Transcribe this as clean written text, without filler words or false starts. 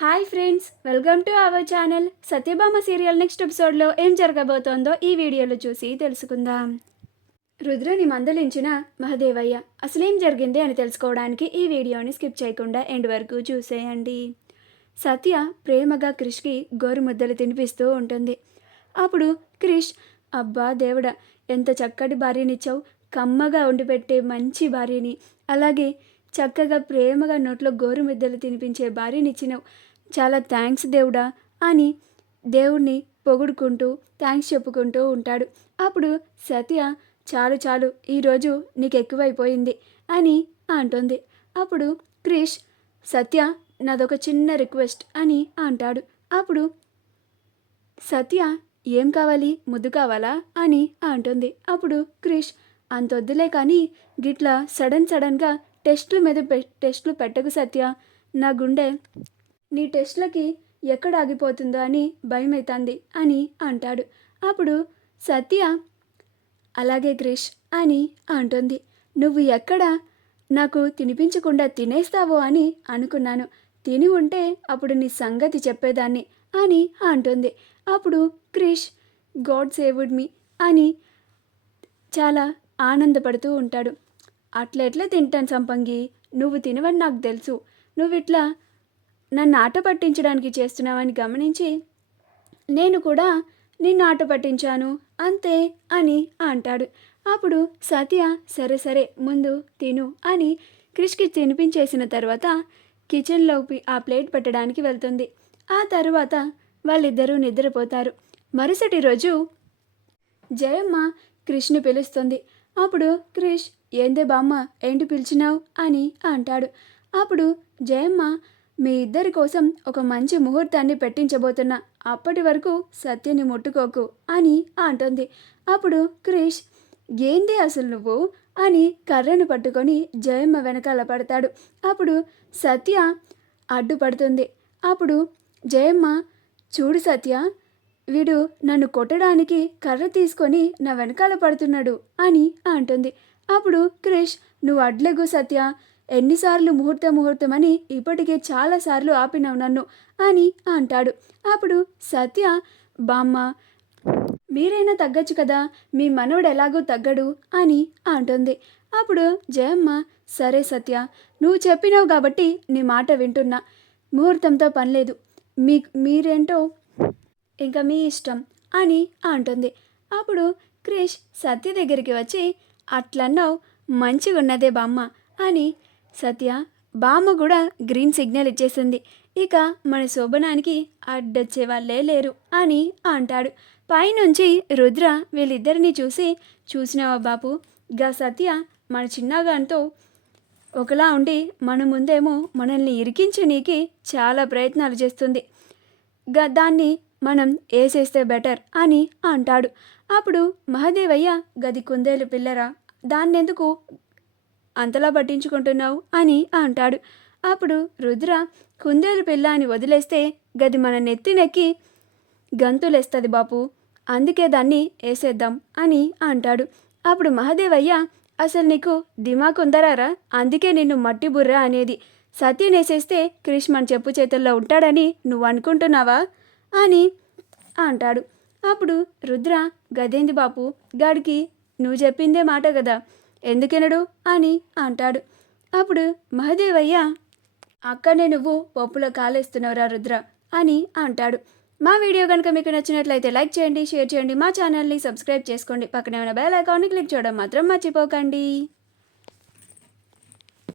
Hi friends, welcome to our channel. Satyabhama serial next ఎపిసోడ్లో ఏం జరగబోతోందో ఈ వీడియోలో చూసి తెలుసుకుందాం. రుద్రని మందలించిన మహదేవయ్య అసలేం జరిగింది అని తెలుసుకోవడానికి ఈ వీడియోని స్కిప్ చేయకుండా ఎండ్ వరకు చూసేయండి. సత్య ప్రేమగా క్రిష్కి గోరుముద్దలు తినిపిస్తూ ఉంటుంది. అప్పుడు క్రిష్, అబ్బా దేవుడా, ఎంత చక్కటి భార్యనిచ్చావు, కమ్మగా ఉండిపెట్టే మంచి భార్యని, అలాగే చక్కగా ప్రేమగా నోట్లో గోరుముద్దలు తినిపించే భార్యనిచ్చినావు, చాలా థ్యాంక్స్ దేవుడా అని దేవుణ్ణి పొగుడుకుంటూ థ్యాంక్స్ చెప్పుకుంటూ ఉంటాడు. అప్పుడు సత్య, చాలు చాలు, ఈరోజు నీకు ఎక్కువైపోయింది అని అంటుంది. అప్పుడు క్రిష్, సత్య నాదొక చిన్న రిక్వెస్ట్ అని అంటాడు. అప్పుడు సత్య, ఏం కావాలి, ముద్దు కావాలా అని అంటుంది. అప్పుడు క్రిష్, అంతొద్దులే కానీ గిట్లా సడన్గా టెస్టులు పెట్టకు సత్య, నా గుండె నీ టెస్ట్లకి ఎక్కడ ఆగిపోతుందో అని భయమవుతుంది అని అంటాడు. అప్పుడు సత్య, అలాగే క్రిష్ అని అంటుంది. నువ్వు ఎక్కడ నాకు తినిపించకుండా తినేస్తావో అని అనుకున్నాను, తిని ఉంటే అప్పుడు నీ సంగతి చెప్పేదాన్ని అని అంటుంది. అప్పుడు క్రిష్, గాడ్ సేవ్డ్ మీ అని చాలా ఆనందపడుతూ ఉంటాడు. అట్లెట్లా తింటాను సంపంగి, నువ్వు తినవని నాకు తెలుసు, నువ్వు ఇట్లా నన్ను ఆట పట్టించడానికి చేస్తున్నావని గమనించి నేను కూడా నిన్ను ఆట పట్టించాను అంతే అని అంటాడు. అప్పుడు సత్య, సరే సరే ముందు తిను అని క్రిష్కి తినిపించేసిన తర్వాత కిచెన్లోకి ఆ ప్లేట్ పెట్టడానికి వెళ్తుంది. ఆ తర్వాత వాళ్ళిద్దరూ నిద్రపోతారు. మరుసటి రోజు జయమ్మ క్రిష్ని పిలుస్తుంది. అప్పుడు క్రిష్, ఏందే బామ్మ, ఏంటి పిలిచినావు అని అంటాడు. అప్పుడు జయమ్మ, మీ ఇద్దరి కోసం ఒక మంచి ముహూర్తాన్ని పెట్టించబోతున్నా, అప్పటి వరకు సత్యని ముట్టుకోకు అని అంటుంది. అప్పుడు క్రిష్, ఏంది అసలు నువ్వు అని కర్రను పట్టుకొని జయమ్మ వెనకాల పడతాడు. అప్పుడు సత్య అడ్డుపడుతుంది. అప్పుడు జయమ్మ, చూడు సత్య, వీడు నన్ను కొట్టడానికి కర్ర తీసుకొని నా వెనకాల పడుతున్నాడు అని అంటుంది. అప్పుడు క్రిష్, నువ్వు అడ్లెగు సత్య, ఎన్నిసార్లు ముహూర్తం అని ఇప్పటికే చాలాసార్లు ఆపినావు నన్ను అని అంటాడు. అప్పుడు సత్య, బామ్మ మీరైనా తగ్గచ్చు కదా, మీ మనవడు ఎలాగో తగ్గడు అని అంటుంది. అప్పుడు జయమ్మ, సరే సత్య, నువ్వు చెప్పినావు కాబట్టి నీ మాట వింటున్నా, ముహూర్తంతో పనిలేదు, మీరేంటో ఇంకా మీ ఇష్టం అని అంటుంది. అప్పుడు క్రిష్ సత్య దగ్గరికి వచ్చి, అట్లన్నావు, మంచిగా ఉన్నదే బామ్మ అని. సత్య, బామ్మ కూడా గ్రీన్ సిగ్నల్ ఇచ్చేసింది, ఇక మన శోభనానికి అడ్డొచ్చే వాళ్ళే లేరు అని అంటాడు. పైనుంచి రుద్ర వీళ్ళిద్దరిని చూసినావా బాపు, గా సత్య మన చిన్నగాంతో ఒకలా ఉండి మన ముందేమో మనల్ని ఇరికించనీకి చాలా ప్రయత్నాలు చేస్తుంది, దాన్ని మనం వేసేస్తే బెటర్ అని అంటాడు. అప్పుడు మహదేవయ్య, గది కుందేలు పిల్లరా, దాన్నెందుకు అంతలా పట్టించుకుంటున్నావు అని అంటాడు. అప్పుడు రుద్ర, కుందేలు పిల్ల అని వదిలేస్తే గది మన నెత్తినెక్కి గంతులేస్తుంది బాపు, అందుకే దాన్ని వేసేద్దాం అని అంటాడు. అప్పుడు మహదేవయ్య, అసలు నీకు దిమాకు ఉందరారా, అందుకే నిన్ను మట్టి బుర్ర అనేది, సత్యనేసేస్తే క్రిష్ మన చెప్పు చేతుల్లో ఉంటాడని నువ్వు అనుకుంటున్నావా అని అంటాడు. అప్పుడు రుద్ర, గదేంది బాపు, గాడికి నువ్వు చెప్పిందే మాట కదా, ఎందుకెనడు అని అంటాడు. అప్పుడు మహదేవయ్య, అక్కడనే నువ్వు పప్పులో కాలేస్తున్నావురా రుద్ర అని అంటాడు. మా వీడియో కనుక మీకు నచ్చినట్లయితే లైక్ చేయండి, షేర్ చేయండి, మా ఛానల్ని సబ్స్క్రైబ్ చేసుకోండి, పక్కనే ఉన్న బెల్ ఐకాన్ని క్లిక్ చేయడం మాత్రం మర్చిపోకండి.